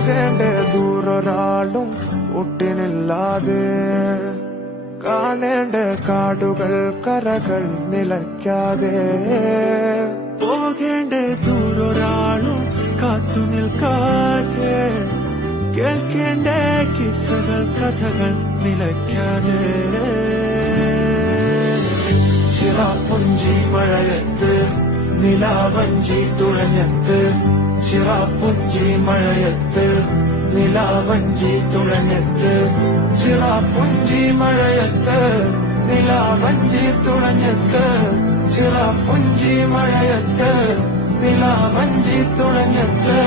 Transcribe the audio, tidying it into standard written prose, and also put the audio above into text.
പോകേണ്ട ദൂരൊരാളും ഒട്ടിനില്ലാതെ കാണേണ്ട കാടുകൾ കരകൾ നിലയ്ക്കാതെ പോകേണ്ട ദൂരൊരാളും കാത്തു നിൽക്കാതെ കേൾക്കേണ്ട കിസ്സകൾ കഥകൾ നിലയ്ക്കാതെ ചിറാപ്പുഞ്ചി മഴയത്ത് നിലാവഞ്ചി തുഴഞ്ഞത്ത് ചിറാപ്പുഞ്ചി മഴയത്ത് നിലാവഞ്ചി തുഴഞ്ഞത്ത് ചിറാപ്പുഞ്ചി മഴയത്ത് നിലാവഞ്ചി തുഴഞ്ഞത്ത് ചിറാപ്പുഞ്ചി മഴയത്ത് നിലാവഞ്ചി തുഴഞ്ഞത്ത്